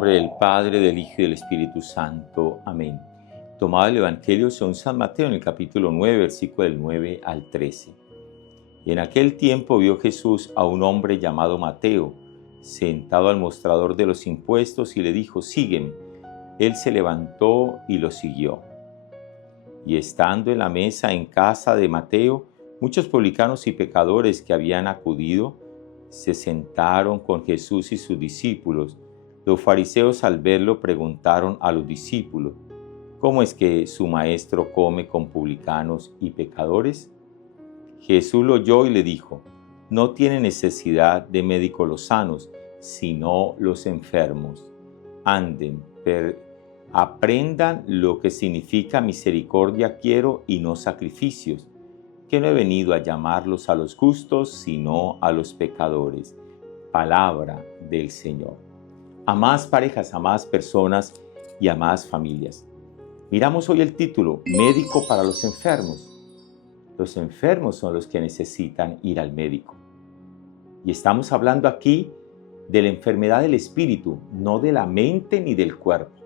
nombre del Padre, del Hijo y del Espíritu Santo. Amén. Tomado el Evangelio según San Mateo en el capítulo 9, versículo del 9 al 13. Y en aquel tiempo vio Jesús a un hombre llamado Mateo, sentado al mostrador de los impuestos, y le dijo: sígueme. Él se levantó y lo siguió. Y estando en la mesa en casa de Mateo, muchos publicanos y pecadores que habían acudido se sentaron con Jesús y sus discípulos. Los fariseos, al verlo, preguntaron a los discípulos: ¿cómo es que su maestro come con publicanos y pecadores? Jesús lo oyó y le dijo: no tiene necesidad de médico los sanos, sino los enfermos. Anden, aprendan lo que significa misericordia quiero y no sacrificios, que no he venido a llamarlos a los justos, sino a los pecadores. Palabra del Señor. Amadas parejas, amadas personas y amadas familias, miramos hoy el título: Médico para los enfermos. Los enfermos son los que necesitan ir al médico. Y estamos hablando aquí de la enfermedad del espíritu, no de la mente ni del cuerpo.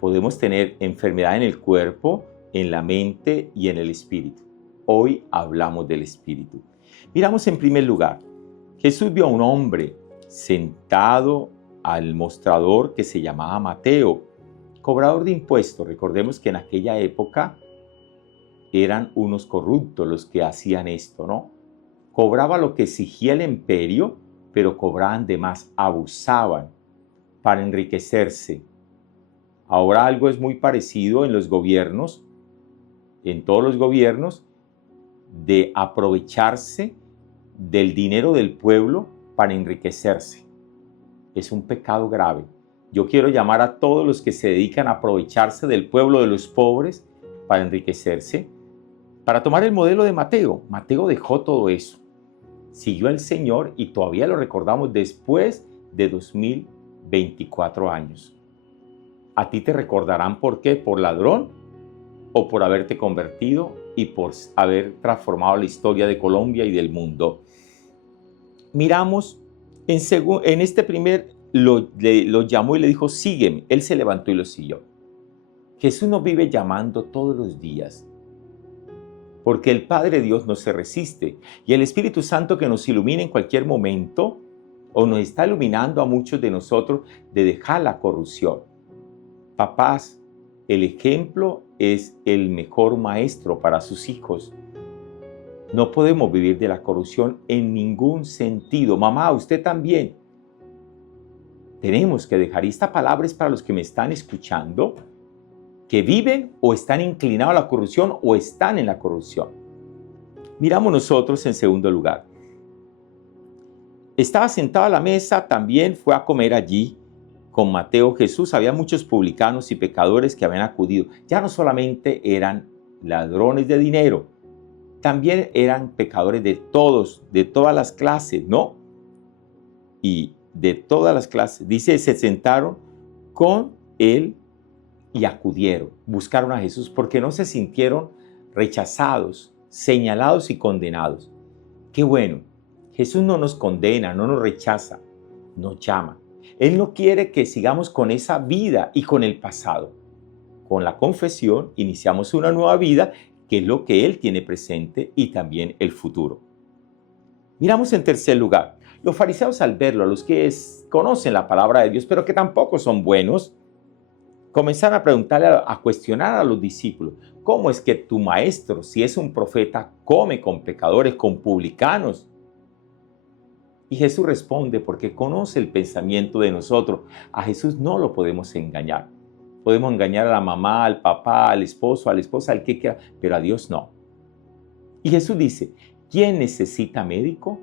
Podemos tener enfermedad en el cuerpo, en la mente y en el espíritu. Hoy hablamos del espíritu. Miramos en primer lugar, Jesús vio a un hombre sentado al mostrador que se llamaba Mateo, cobrador de impuestos. Recordemos que en aquella época eran unos corruptos los que hacían esto, ¿no? Cobraba lo que exigía el imperio, pero cobraban de más, abusaban para enriquecerse. Ahora algo es muy parecido en los gobiernos, en todos los gobiernos, de aprovecharse del dinero del pueblo para enriquecerse. Es un pecado grave. Yo quiero llamar a todos los que se dedican a aprovecharse del pueblo, de los pobres, para enriquecerse, para tomar el modelo de Mateo. Mateo dejó todo eso, siguió al Señor y todavía lo recordamos después de 2024 años. A ti te recordarán ¿por qué? ¿Por ladrón o por haberte convertido y por haber transformado la historia de Colombia y del mundo? Miramos, en este primer lo llamó y le dijo: sígueme. Él se levantó y lo siguió. Jesús nos vive llamando todos los días, porque el Padre Dios no se resiste, y el Espíritu Santo que nos ilumina en cualquier momento, o nos está iluminando a muchos de nosotros de dejar la corrupción. Papás, el ejemplo es el mejor maestro para sus hijos. No podemos vivir de la corrupción en ningún sentido. Mamá, usted también. Tenemos que dejar, y esta palabra es para los que me están escuchando, que viven o están inclinados a la corrupción o están en la corrupción. Miramos nosotros en segundo lugar. Estaba sentado a la mesa, también fue a comer allí con Mateo Jesús. Había muchos publicanos y pecadores que habían acudido. Ya no solamente eran ladrones de dinero, también eran pecadores de todos, de todas las clases, ¿no? Y de todas las clases. Dice, se sentaron con él y acudieron, buscaron a Jesús porque no se sintieron rechazados, señalados y condenados. Qué bueno, Jesús no nos condena, no nos rechaza, nos llama. Él no quiere que sigamos con esa vida y con el pasado. Con la confesión iniciamos una nueva vida, que es lo que Él tiene presente y también el futuro. Miramos en tercer lugar, los fariseos, al verlo, a los que conocen la palabra de Dios, pero que tampoco son buenos, comenzaron a preguntarle, a cuestionar a los discípulos: ¿cómo es que tu maestro, si es un profeta, come con pecadores, con publicanos? Y Jesús responde, porque conoce el pensamiento de nosotros. A Jesús no lo podemos engañar. Podemos engañar a la mamá, al papá, al esposo, a la esposa, al que quiera, pero a Dios no. Y Jesús dice: ¿quién necesita médico?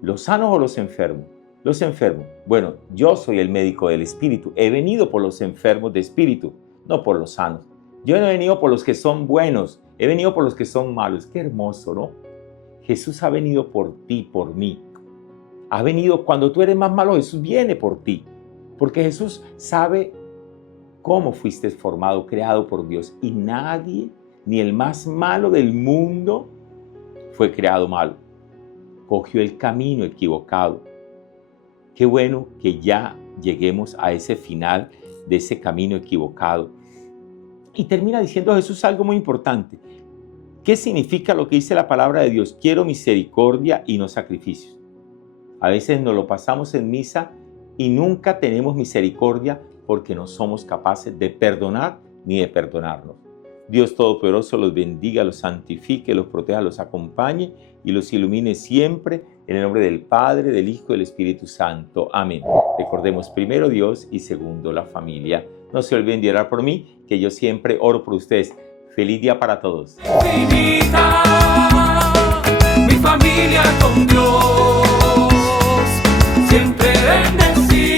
¿Los sanos o los enfermos? Los enfermos. Bueno, yo soy el médico del espíritu. He venido por los enfermos de espíritu, no por los sanos. Yo no he venido por los que son buenos, he venido por los que son malos. Qué hermoso, ¿no? Jesús ha venido por ti, por mí. Ha venido cuando tú eres más malo, Jesús viene por ti. Porque Jesús sabe cómo fuiste formado, creado por Dios. Y nadie, ni el más malo del mundo, fue creado malo. Cogió el camino equivocado. Qué bueno que ya lleguemos a ese final de ese camino equivocado. Y termina diciendo Jesús algo muy importante. ¿Qué significa lo que dice la palabra de Dios? Quiero misericordia y no sacrificios. A veces nos lo pasamos en misa y nunca tenemos misericordia porque no somos capaces de perdonar ni de perdonarnos. Dios Todopoderoso los bendiga, los santifique, los proteja, los acompañe y los ilumine siempre en el nombre del Padre, del Hijo y del Espíritu Santo. Amén. Recordemos primero Dios y segundo la familia. No se olviden de orar por mí, que yo siempre oro por ustedes. Feliz día para todos. Mi vida, mi familia con Dios, siempre bendecida.